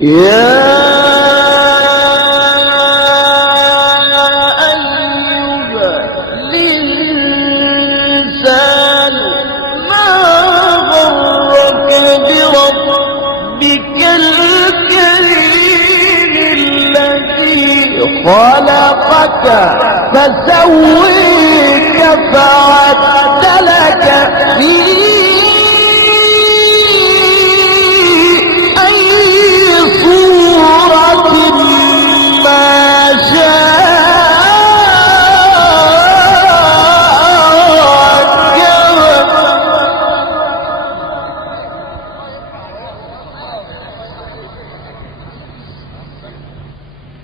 يا أيها الإنسان ما غرك بربك الكريم الذي خلقك فسويك فعدلك في